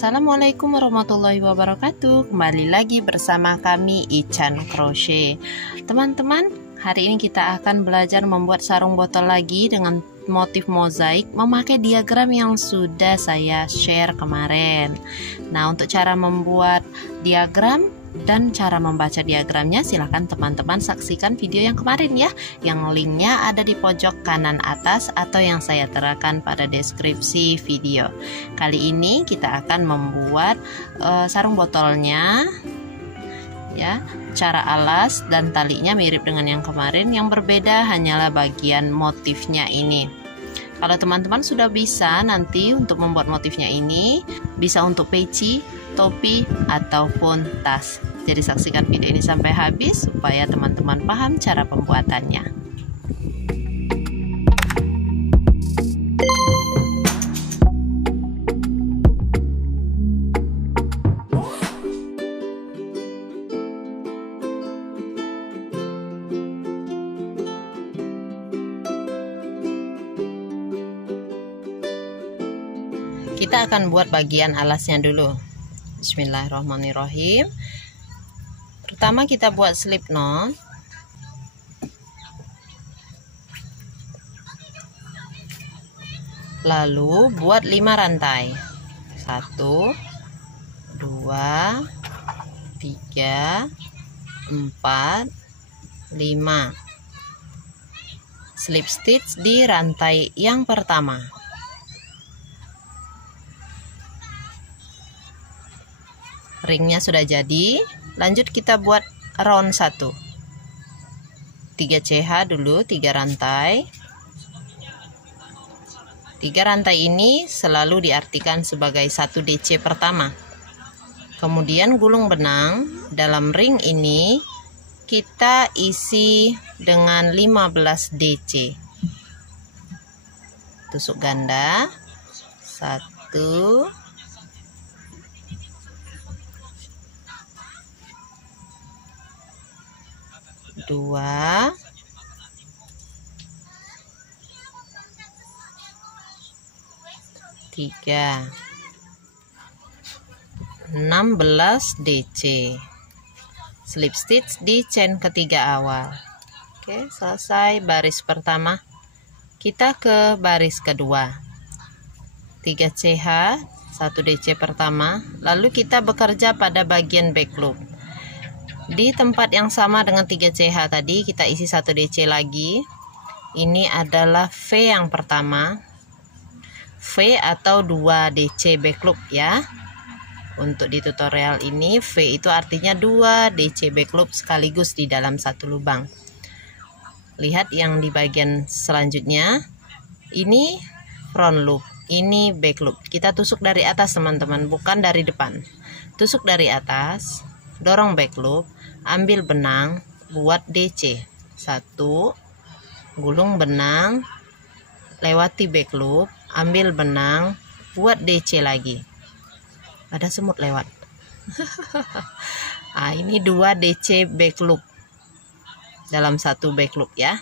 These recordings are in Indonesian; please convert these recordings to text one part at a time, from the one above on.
Assalamualaikum warahmatullahi wabarakatuh. Kembali lagi bersama kami Ican Crochet. Teman-teman, hari ini kita akan belajar membuat sarung botol lagi dengan motif mozaik memakai diagram yang sudah saya share kemarin. Nah, untuk cara membuat diagram dan cara membaca diagramnya, silahkan teman-teman saksikan video yang kemarin ya, yang linknya ada di pojok kanan atas atau yang saya terakan pada deskripsi video. Kali ini kita akan membuat sarung botolnya ya. Cara alas dan talinya mirip dengan yang kemarin, yang berbeda hanyalah bagian motifnya ini. Kalau teman-teman sudah bisa nanti untuk membuat motifnya ini, bisa untuk peci, topi, ataupun tas. Jadi saksikan video ini sampai habis supaya teman-teman paham cara pembuatannya. Kita akan buat bagian alasnya dulu. Bismillahirrahmanirrahim. Pertama kita buat slip knot. Lalu buat 5 rantai. 1 2 3 4 5. Slip stitch di rantai yang pertama. Ringnya sudah jadi, lanjut kita buat round 1. 3 CH dulu, 3 rantai. 3 rantai ini selalu diartikan sebagai 1 DC pertama. Kemudian gulung benang, dalam ring ini kita isi dengan 15 DC. Tusuk ganda. 1 2 3 16 DC. Slip stitch di chain ketiga awal. Oke, selesai baris pertama. Kita ke baris kedua. 3 CH, 1 DC pertama, lalu kita bekerja pada bagian back loop. Di tempat yang sama dengan 3 CH tadi, kita isi 1 DC lagi. Ini adalah V yang pertama. V atau 2 DC back loop ya. Untuk di tutorial ini, V itu artinya 2 DC back loop sekaligus di dalam satu lubang. Lihat yang di bagian selanjutnya. Ini front loop, ini back loop. Kita tusuk dari atas teman-teman, bukan dari depan. Tusuk dari atas, dorong back loop, ambil benang, buat DC 1, gulung benang, lewati back loop, ambil benang, buat DC lagi. Ada semut lewat. Nah, ini 2 DC back loop dalam satu back loop ya.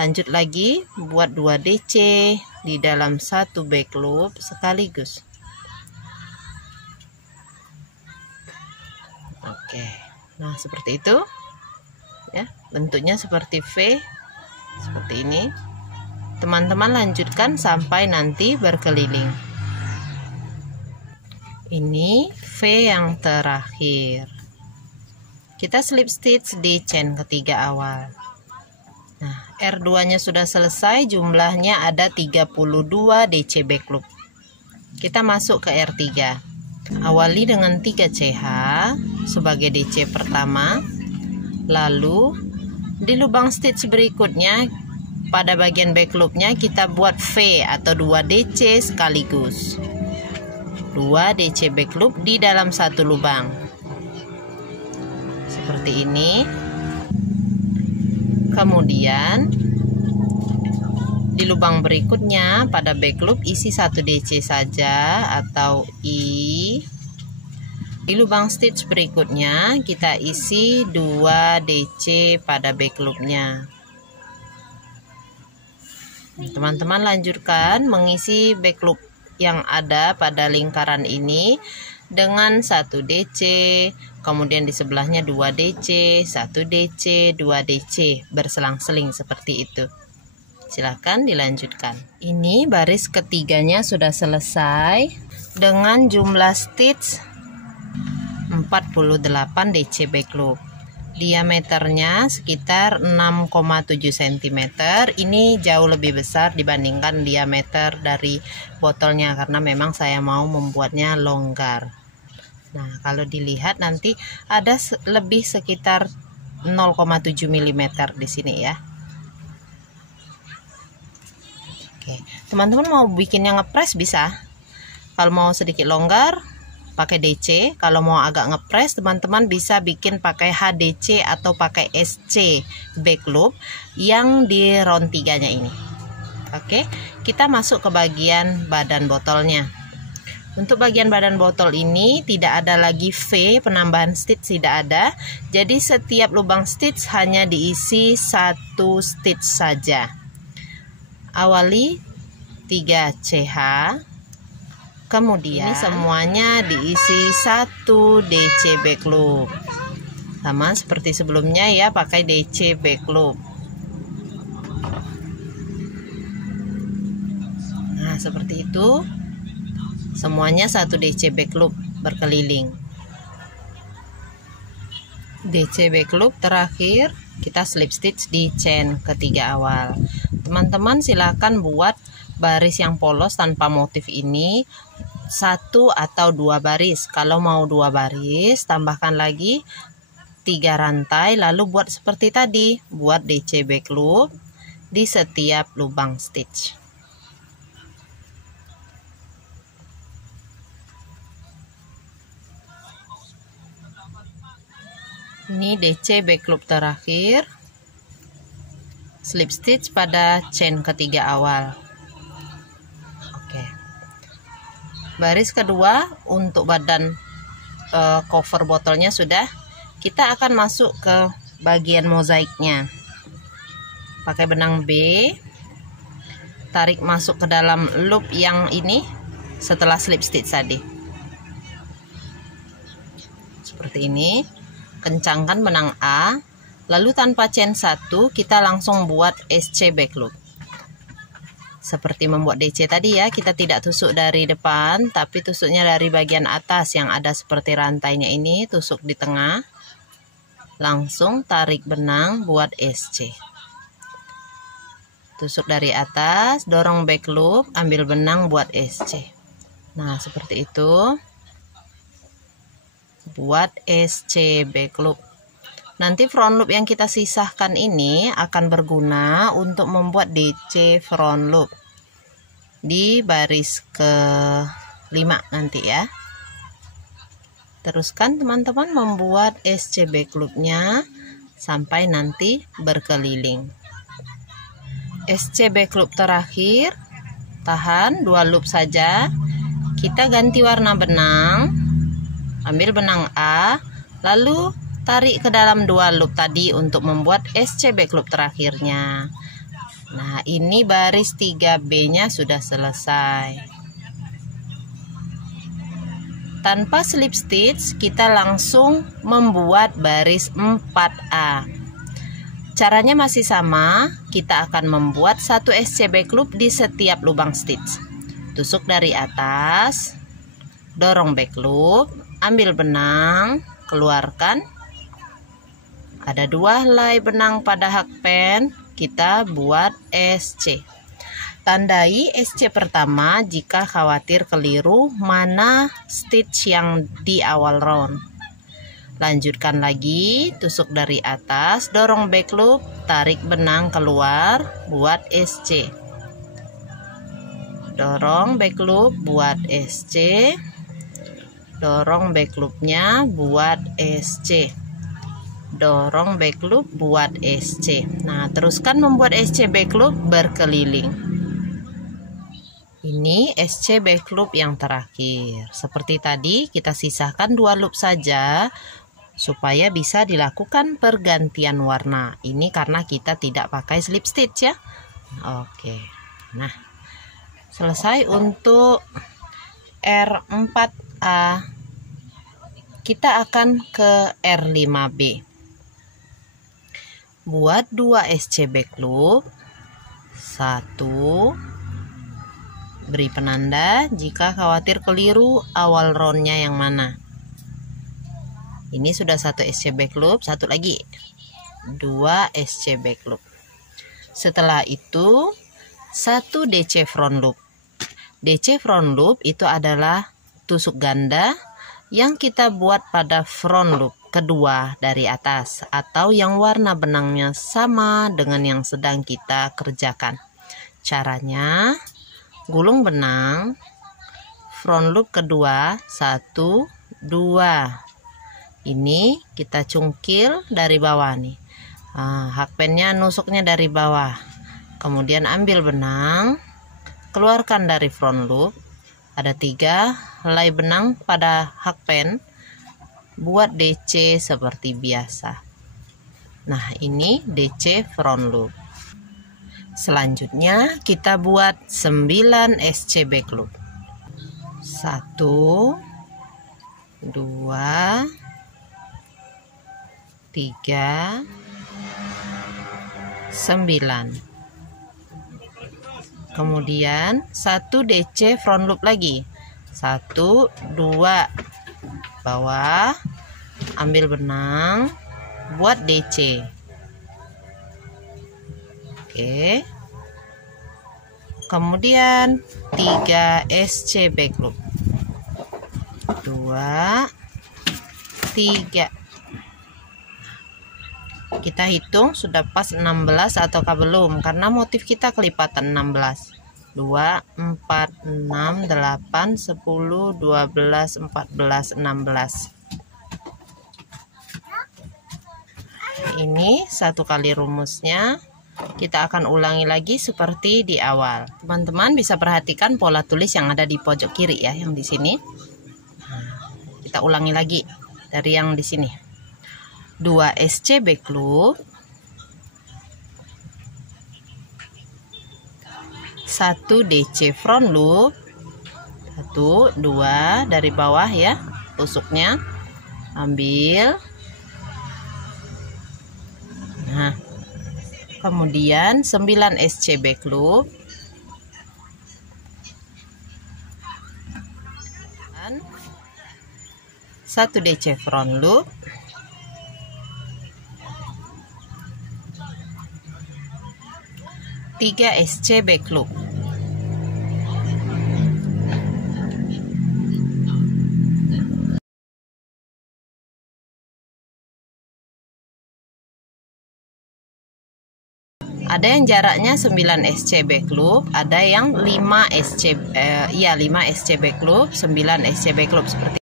Lanjut lagi, buat 2 DC di dalam satu back loop sekaligus. Oke, nah seperti itu ya, bentuknya seperti V, seperti ini. Teman-teman lanjutkan sampai nanti berkeliling. Ini V yang terakhir. Kita slip stitch di chain ketiga awal. Nah, R2 nya sudah selesai, jumlahnya ada 32 DC back loop. Kita masuk ke R3. Awali dengan 3 CH sebagai DC pertama, lalu di lubang stitch berikutnya pada bagian back loopnya kita buat V atau 2 DC sekaligus. 2 DC back loop di dalam satu lubang seperti ini. Kemudian di lubang berikutnya pada back loop isi 1 DC saja atau I. Di lubang stitch berikutnya kita isi 2 DC pada back loopnya. Teman-teman lanjutkan mengisi back loop yang ada pada lingkaran ini dengan 1 DC, kemudian di sebelahnya 2 DC, 1 DC, 2 DC, berselang-seling seperti itu. Silahkan dilanjutkan. Ini baris ketiganya sudah selesai dengan jumlah stitch 48 DC back loop. Diameternya sekitar 6,7 cm. Ini jauh lebih besar dibandingkan diameter dari botolnya karena memang saya mau membuatnya longgar. Nah, kalau dilihat nanti ada lebih sekitar 0,7 mm di sini ya. Oke, teman-teman mau bikinnya ngepres bisa. Kalau mau sedikit longgar pakai DC, kalau mau agak ngepres teman-teman bisa bikin pakai HDC atau pakai SC back loop yang di round 3-nya ini. Oke, kita masuk ke bagian badan botolnya. Untuk bagian badan botol ini tidak ada lagi V, penambahan stitch tidak ada. Jadi setiap lubang stitch hanya diisi 1 stitch saja. Awali 3 CH. Kemudian ini semuanya diisi 1 DC back loop. Sama seperti sebelumnya ya, pakai DC back loop. Nah, seperti itu. Semuanya 1 DC back loop berkeliling. DC back loop terakhir kita slip stitch di chain ketiga awal. Teman-teman silakan buat baris yang polos tanpa motif ini 1 atau 2 baris. Kalau mau 2 baris, tambahkan lagi 3 rantai, lalu buat seperti tadi, buat DC back loop di setiap lubang stitch. Ini DC back loop terakhir, slip stitch pada chain ketiga awal. Oke, baris kedua untuk badan cover botolnya sudah. Kita akan masuk ke bagian mozaiknya. Pakai benang B, tarik masuk ke dalam loop yang ini setelah slip stitch tadi. Seperti ini. Kencangkan benang A, lalu tanpa chain 1 kita langsung buat SC back loop. Seperti membuat DC tadi ya, kita tidak tusuk dari depan, tapi tusuknya dari bagian atas yang ada seperti rantainya ini, tusuk di tengah. Langsung tarik benang buat SC. Tusuk dari atas, dorong back loop, ambil benang buat SC. Nah, seperti itu. Buat SC back loop. Nanti front loop yang kita sisahkan ini akan berguna untuk membuat DC front loop di baris ke-5 nanti ya. Teruskan teman-teman membuat SC back loopnya sampai nanti berkeliling. SC back loop terakhir, tahan 2 loop saja. Kita ganti warna benang. Ambil benang A, lalu tarik ke dalam 2 loop tadi untuk membuat SC back loop terakhirnya. Nah, ini baris 3B-nya sudah selesai. Tanpa slip stitch, kita langsung membuat baris 4A. Caranya masih sama, kita akan membuat 1 SC back loop di setiap lubang stitch. Tusuk dari atas, dorong back loop, ambil benang, keluarkan. Ada 2 helai benang pada hakpen, kita buat SC. Tandai SC pertama jika khawatir keliru mana stitch yang di awal round. Lanjutkan lagi, tusuk dari atas, dorong back loop, tarik benang keluar, buat SC. Dorong back loop, buat SC. Dorong back loopnya buat SC. Dorong back loop buat SC. Nah, teruskan membuat SC back loop berkeliling. Ini SC back loop yang terakhir. Seperti tadi kita sisahkan 2 loop saja supaya bisa dilakukan pergantian warna. Ini karena kita tidak pakai slip stitch ya. Oke. Nah, selesai untuk R4A, kita akan ke R5B. Buat 2 SC back loop. 1, beri penanda jika khawatir keliru awal roundnya yang mana. Ini sudah 1 SC back loop, satu lagi 2 SC back loop. Setelah itu 1 DC front loop. DC front loop itu adalah tusuk ganda yang kita buat pada front loop kedua dari atas, atau yang warna benangnya sama dengan yang sedang kita kerjakan. Caranya, gulung benang front loop kedua 1, 2. Ini kita cungkil dari bawah nih. Hakpennya nusuknya dari bawah. Kemudian ambil benang, keluarkan dari front loop. Ada 3 helai benang pada hakpen. Buat DC seperti biasa. Nah, ini DC front loop. Selanjutnya kita buat 9 SC back loop. 1, 2, 3, 9. Kemudian 1 DC front loop lagi. 1, 2. Bawah, ambil benang, buat DC. Oke. Kemudian 3 SC back loop. 2, 3. Kita hitung sudah pas 16 ataukah belum, karena motif kita kelipatan 16. 2, 4, 6, 8, 10, 12, 14, 16. Ini 1 kali rumusnya. Kita akan ulangi lagi seperti di awal. Teman-teman bisa perhatikan pola tulis yang ada di pojok kiri ya, yang di sini. Kita ulangi lagi dari yang di sini. 2 SC back loop. 1 DC front loop. 1, 2 dari bawah ya, tusuknya ambil. Nah, kemudian 9 SC back loop. Dan 1 DC front loop. 3 SC back loop. Ada yang jaraknya 9 SC back loop, ada yang 5 SC 5 SC back loop, 9 SC back loop seperti.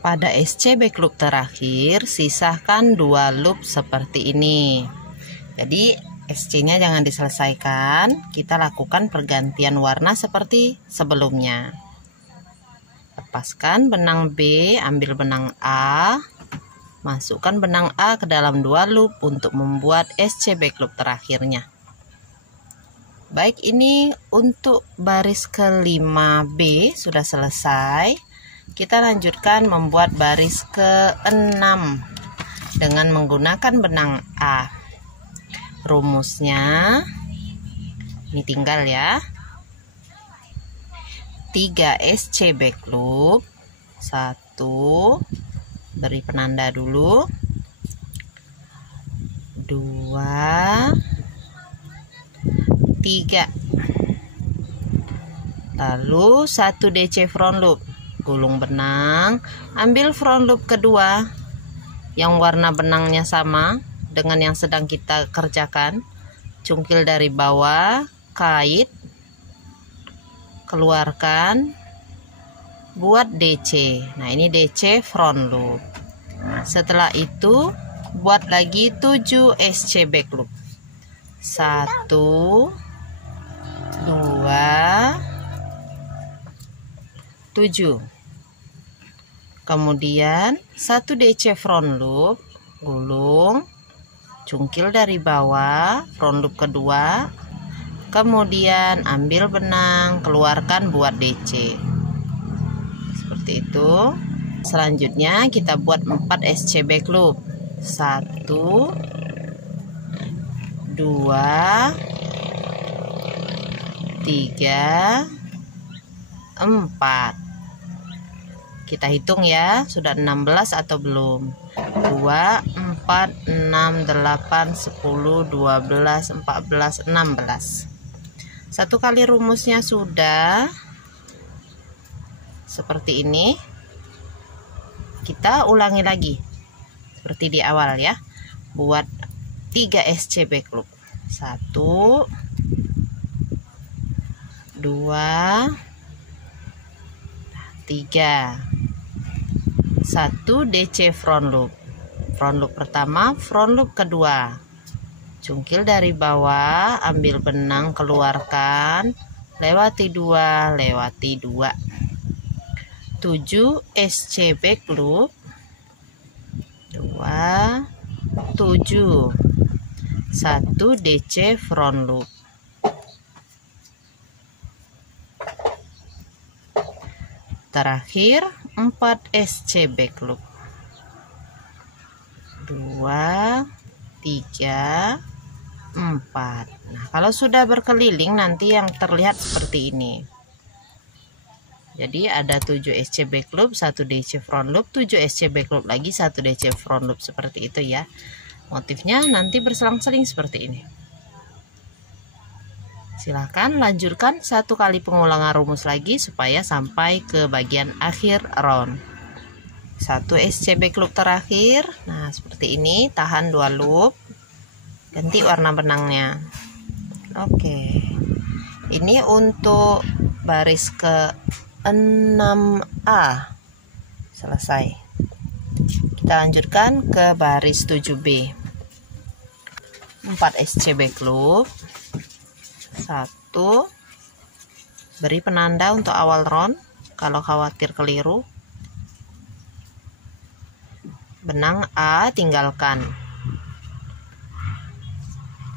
Pada SC back loop terakhir, sisakan 2 loop seperti ini. Jadi SC-nya jangan diselesaikan, kita lakukan pergantian warna seperti sebelumnya. Lepaskan benang B, ambil benang A, masukkan benang A ke dalam 2 loop untuk membuat SC back loop terakhirnya. Baik, ini untuk baris ke-5B sudah selesai. Kita lanjutkan membuat baris ke-6 dengan menggunakan benang A. Rumusnya ini tinggal ya. 3 SC back loop. 1, beri penanda dulu. 2, 3. Lalu 1 DC front loop. Gulung benang, ambil front loop kedua yang warna benangnya sama dengan yang sedang kita kerjakan. Cungkil dari bawah, kait, keluarkan, buat DC. Nah, ini DC front loop. Setelah itu buat lagi 7 SC back loop. 1, 2, 7. Kemudian 1 DC front loop, gulung, cungkil dari bawah, front loop kedua, kemudian ambil benang, keluarkan, buat DC. Seperti itu. Selanjutnya kita buat 4 SC back loop. 1 2 3 4. Kita hitung ya, sudah 16 atau belum? 2 4 6 8 10 12 14 16. Satu kali rumusnya sudah seperti ini. Kita ulangi lagi seperti di awal ya. Buat 3 SC back loop. 1 2 3. Satu DC front loop. Front loop pertama, front loop kedua. Cungkil dari bawah, ambil benang, keluarkan, lewati 2, lewati 2. 7 SC back loop. 2 7. 1 DC front loop. Terakhir 4 SC back loop. 2 3 4. Nah, kalau sudah berkeliling nanti yang terlihat seperti ini. Jadi ada 7 SC back loop, 1 DC front loop, 7 SC back loop lagi, 1 DC front loop, seperti itu ya. Motifnya nanti berselang-seling seperti ini. Silahkan lanjutkan 1 kali pengulangan rumus lagi supaya sampai ke bagian akhir round. 1 SC back loop terakhir. Nah, seperti ini, tahan 2 loop. Ganti warna benangnya. Oke. Ini untuk baris ke 6A. Selesai. Kita lanjutkan ke baris 7B. 4 SC back loop. 1. Beri penanda untuk awal round kalau khawatir keliru. Benang A tinggalkan.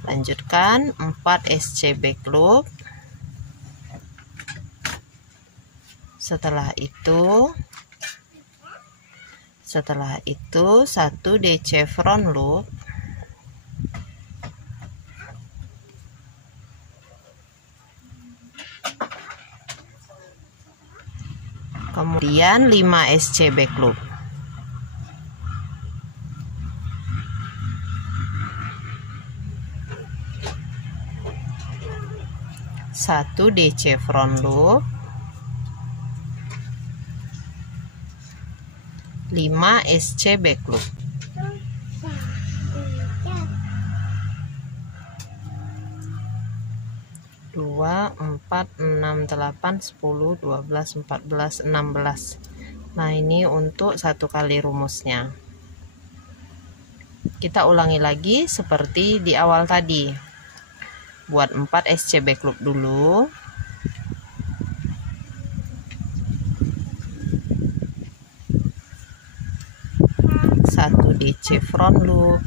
Lanjutkan 4 SC back loop. Setelah itu 1 DC front loop. Kemudian 5 SC back loop. 1 DC front loop. 5 SC back loop. 2 4 6 8 10 12 14 16. Nah, ini untuk 1 kali rumusnya. Kita ulangi lagi seperti di awal tadi. Buat 4 SC back loop dulu. Satu DC front loop.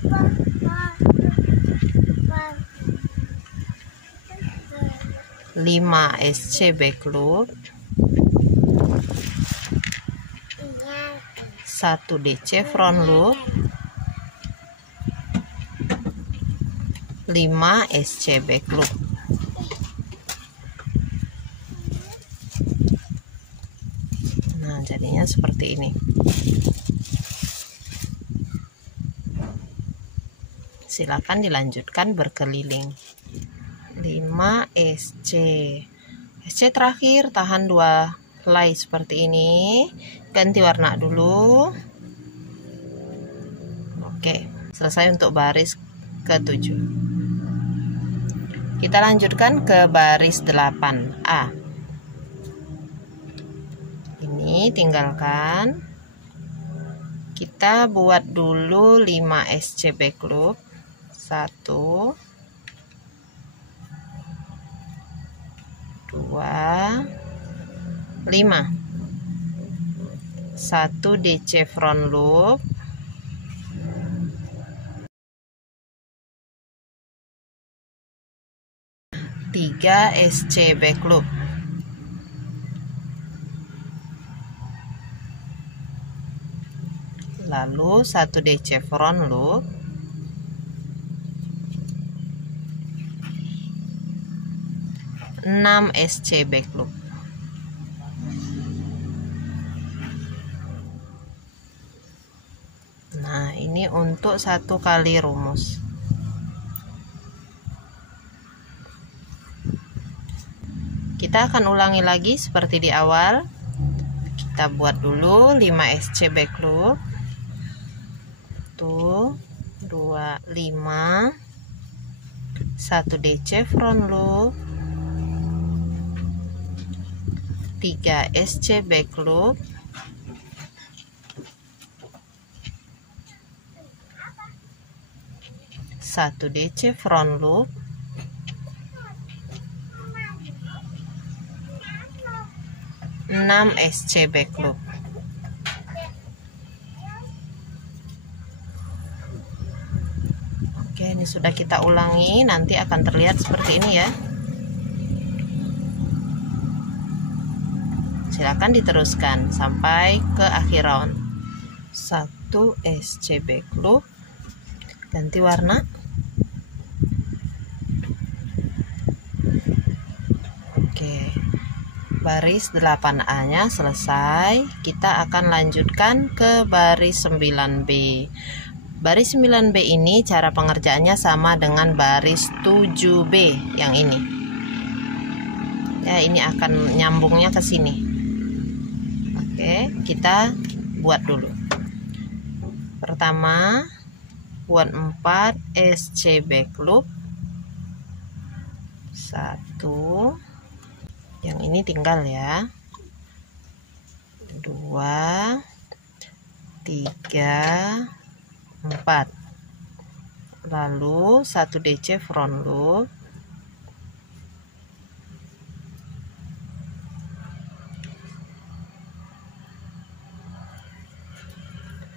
5 SC back loop. 1 DC front loop. 5 SC back loop. Nah, jadinya seperti ini. Silakan dilanjutkan berkeliling. 5 SC. SC terakhir, tahan 2 helai seperti ini. Ganti warna dulu. Oke, selesai untuk baris ke-7. Kita lanjutkan ke baris 8A. Ini tinggalkan. Kita buat dulu 5 SC back loop. 1 2 5. 1 DC front loop. 3 3 SC back loop. Lalu 1 DC front loop. Enam SC back loop. Nah, ini untuk 1 kali rumus. Kita akan ulangi lagi seperti di awal. Kita buat dulu 5 SC back loop. 1, 2, 5. 1 DC front loop. 3 SC back loop. 1 DC front loop. 6 SC back loop. Oke, ini sudah kita ulangi, nanti akan terlihat seperti ini ya. Silakan diteruskan sampai ke akhir round. 1 SC back loop, ganti warna. Oke, baris 8A nya selesai. Kita akan lanjutkan ke baris 9B. Baris 9B ini cara pengerjaannya sama dengan baris 7B yang ini. Ya, ini akan nyambungnya ke sini. Oke, kita buat dulu. Pertama, buat 4 SC back loop. 1. Yang ini tinggal ya. 2, 3, 4. Lalu 1 DC front loop.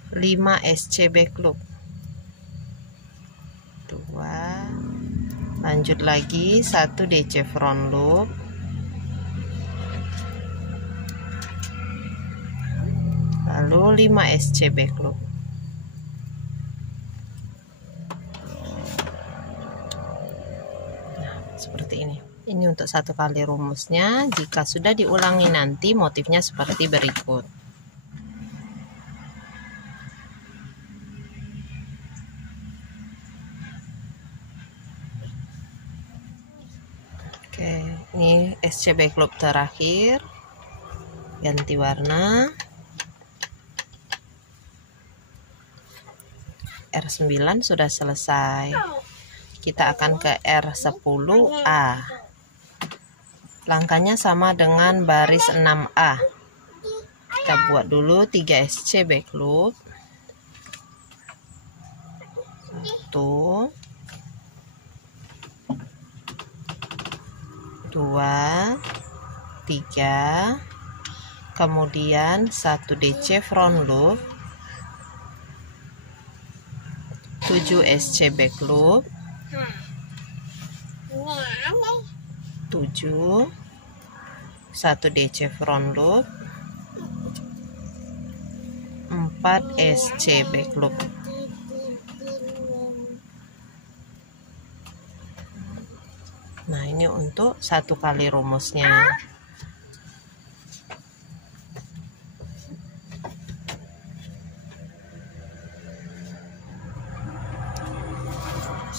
5 SC back loop. 2. Lanjut lagi 1 DC front loop. Lalu 5 SC back loop. Seperti ini. Ini untuk 1 kali rumusnya. Jika sudah diulangi nanti motifnya seperti berikut. Oke, ini SC back loop terakhir. Ganti warna. R9 sudah selesai. Kita akan ke R10A. Langkahnya sama dengan baris 6A. Kita buat dulu 3 SC back loop. 1, 2, 3. Kemudian 1 DC front loop. 7 SC back loop. 7. 1 DC front loop. 4 SC back loop. Nah, ini untuk 1 kali rumusnya.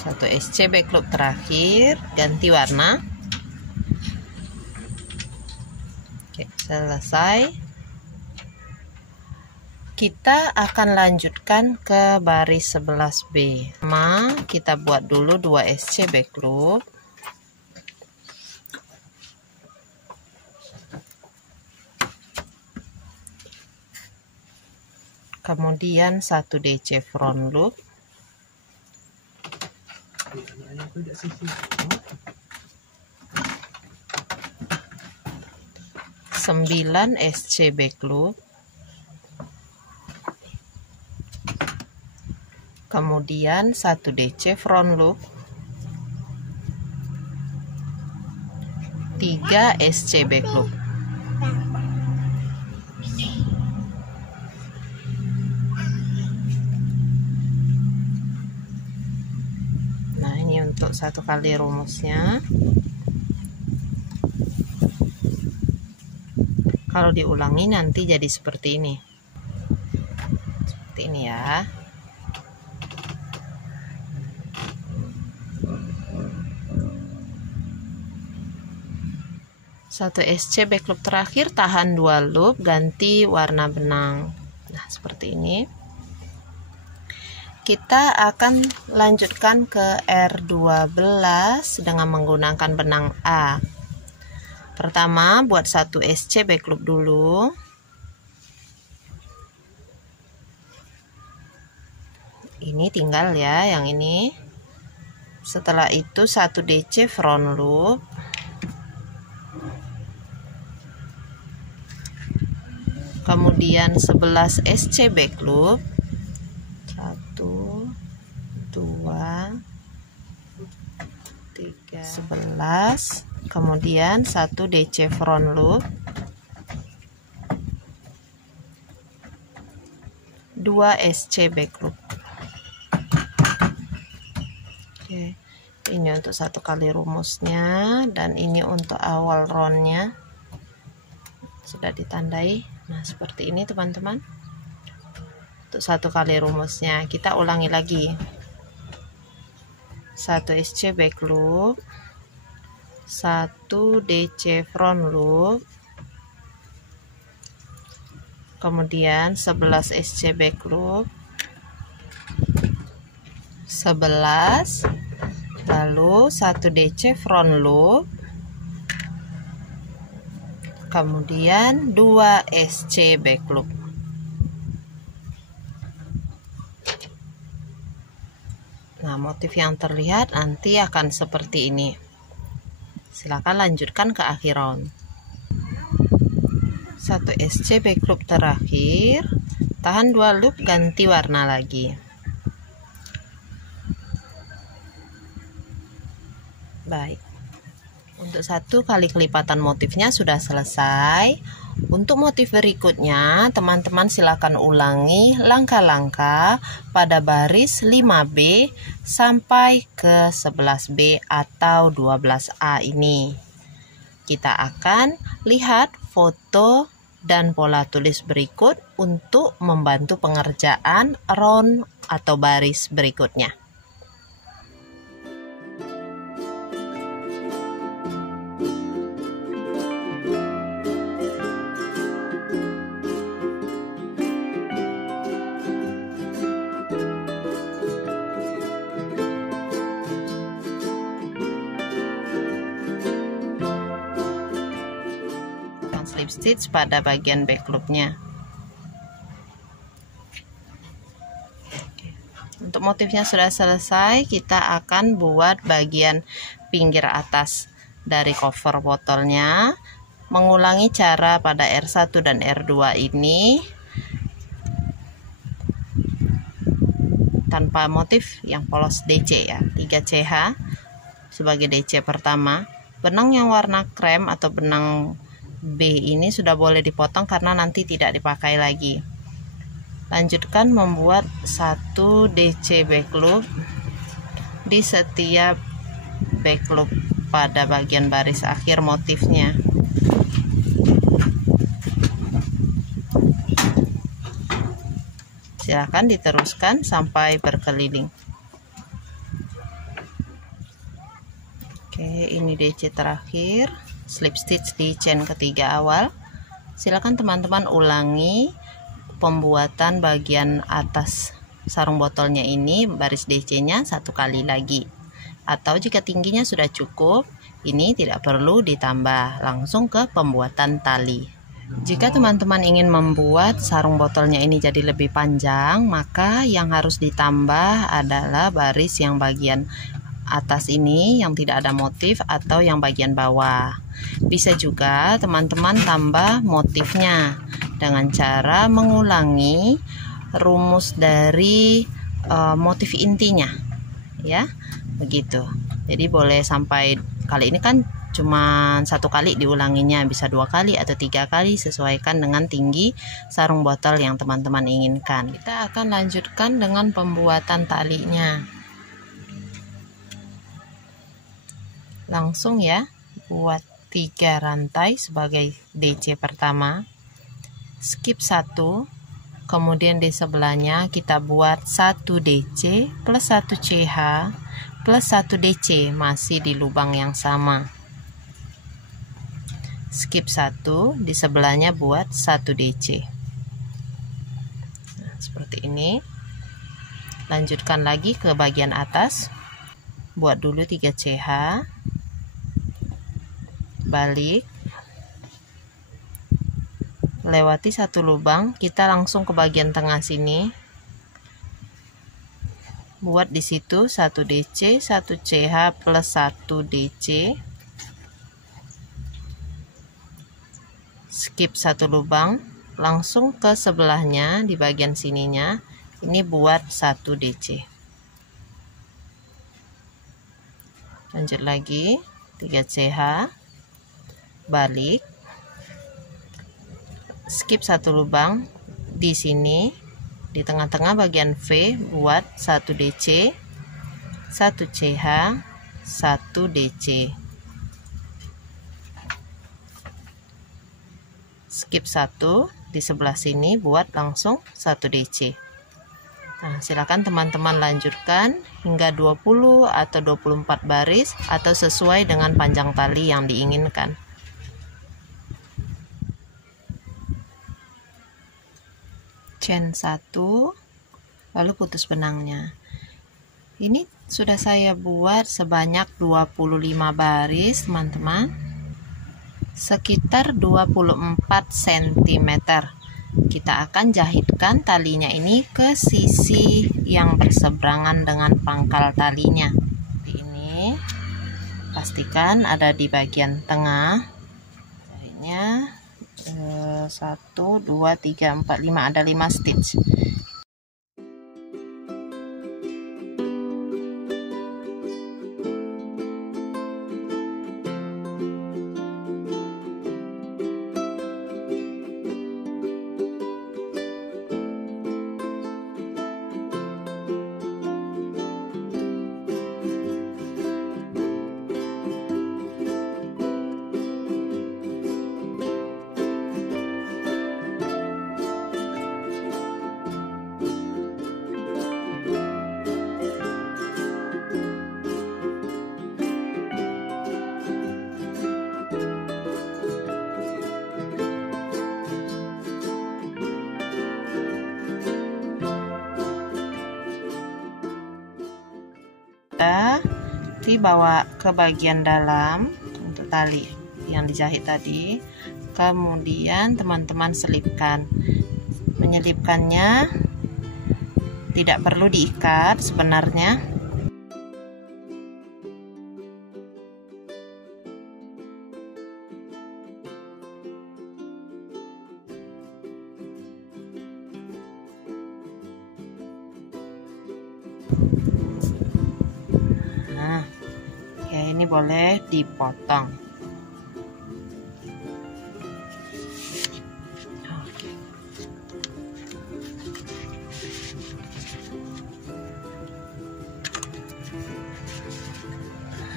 Satu SC back loop terakhir, ganti warna. Oke, selesai. Kita akan lanjutkan ke baris 11B. Kita buat dulu 2 SC back loop. Kemudian 1 DC front loop. 9 SC back loop. Kemudian 1 DC front loop. 3 SC back loop. Nah, ini untuk 1 kali rumusnya. Kalau diulangi nanti jadi seperti ini. Seperti ini ya. Satu SC back loop terakhir, tahan 2 loop, ganti warna benang. Nah, seperti ini. Kita akan lanjutkan ke R12 dengan menggunakan benang A. Pertama, buat 1 SC back loop dulu. Ini tinggal ya, yang ini. Setelah itu 1 DC front loop. Kemudian 11 SC back loop. 1, 2, 3, 11. Kemudian 1 DC front loop, 2 SC back loop. Oke, ini untuk 1 kali rumusnya, dan ini untuk awal roundnya sudah ditandai. Nah, seperti ini teman-teman. Untuk 1 kali rumusnya kita ulangi lagi. 1 SC back loop, 1 DC front loop, kemudian 11 SC back loop, 11, lalu 1 DC front loop, kemudian 2 SC back loop. Nah, motif yang terlihat nanti akan seperti ini. Silakan lanjutkan ke akhir round. 1 SC back loop terakhir, tahan 2 loop, ganti warna lagi. Baik, untuk 1 kali kelipatan motifnya sudah selesai. Untuk motif berikutnya, teman-teman silakan ulangi langkah-langkah pada baris 5B sampai ke 11B atau 12A ini. Kita akan lihat foto dan pola tulis berikut untuk membantu pengerjaan round atau baris berikutnya. Slip stitch pada bagian back loopnya. Untuk motifnya sudah selesai, kita akan buat bagian pinggir atas dari cover botolnya. Mengulangi cara pada R1 dan R2 ini tanpa motif yang polos DC ya, 3 CH sebagai DC pertama. Benang yang warna krem atau benang B ini sudah boleh dipotong karena nanti tidak dipakai lagi. Lanjutkan membuat 1 DC back loop di setiap back loop pada bagian baris akhir motifnya. Silakan diteruskan sampai berkeliling. Oke, ini DC terakhir. Slip stitch di chain ketiga awal. Silakan teman-teman ulangi pembuatan bagian atas sarung botolnya ini, baris DC-nya 1 kali lagi. Atau jika tingginya sudah cukup, ini tidak perlu ditambah, langsung ke pembuatan tali. Jika teman-teman ingin membuat sarung botolnya ini jadi lebih panjang, maka yang harus ditambah adalah baris yang bagian atas ini yang tidak ada motif atau yang bagian bawah. Bisa juga teman-teman tambah motifnya dengan cara mengulangi rumus dari motif intinya, ya begitu. Jadi boleh sampai, kali ini kan cuman 1 kali diulanginya, bisa 2 kali atau 3 kali, sesuaikan dengan tinggi sarung botol yang teman-teman inginkan. Kita akan lanjutkan dengan pembuatan talinya. Langsung ya, buat 3 rantai sebagai DC pertama, skip 1, kemudian di sebelahnya kita buat 1 DC plus 1 CH plus 1 DC, masih di lubang yang sama. Skip 1, di sebelahnya buat 1 DC. Nah, seperti ini. Lanjutkan lagi ke bagian atas, buat dulu 3 CH, balik, lewati 1 lubang, kita langsung ke bagian tengah sini, buat di situ 1 DC 1 CH plus 1 DC, skip 1 lubang, langsung ke sebelahnya di bagian sininya, ini buat 1 DC. Lanjut lagi 3 CH, balik, skip 1 lubang, di sini di tengah-tengah bagian V buat 1 DC 1 CH 1 DC, skip 1, di sebelah sini buat langsung 1 DC. Nah, silakan teman-teman lanjutkan hingga 20 atau 24 baris atau sesuai dengan panjang tali yang diinginkan. Chain 1, lalu putus benangnya. Ini sudah saya buat sebanyak 25 baris teman-teman, sekitar 24 cm. Kita akan jahitkan talinya ini ke sisi yang berseberangan dengan pangkal talinya. Ini pastikan ada di bagian tengah. Talinya 1, 2, 3, 4, 5, ada 5 stitch. Dibawa ke bagian dalam untuk tali yang dijahit tadi, kemudian teman-teman selipkan. Menyelipkannya tidak perlu diikat sebenarnya. Nah, ya ini boleh dipotong.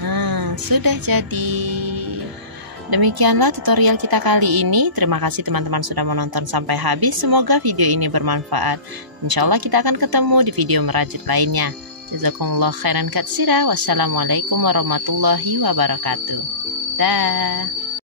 Nah, sudah jadi. Demikianlah tutorial kita kali ini. Terima kasih teman-teman sudah menonton sampai habis. Semoga video ini bermanfaat. Insya Allah kita akan ketemu di video merajut lainnya. Jazakumullah khairan katsira. Wassalamualaikum warahmatullahi wabarakatuh. Dah.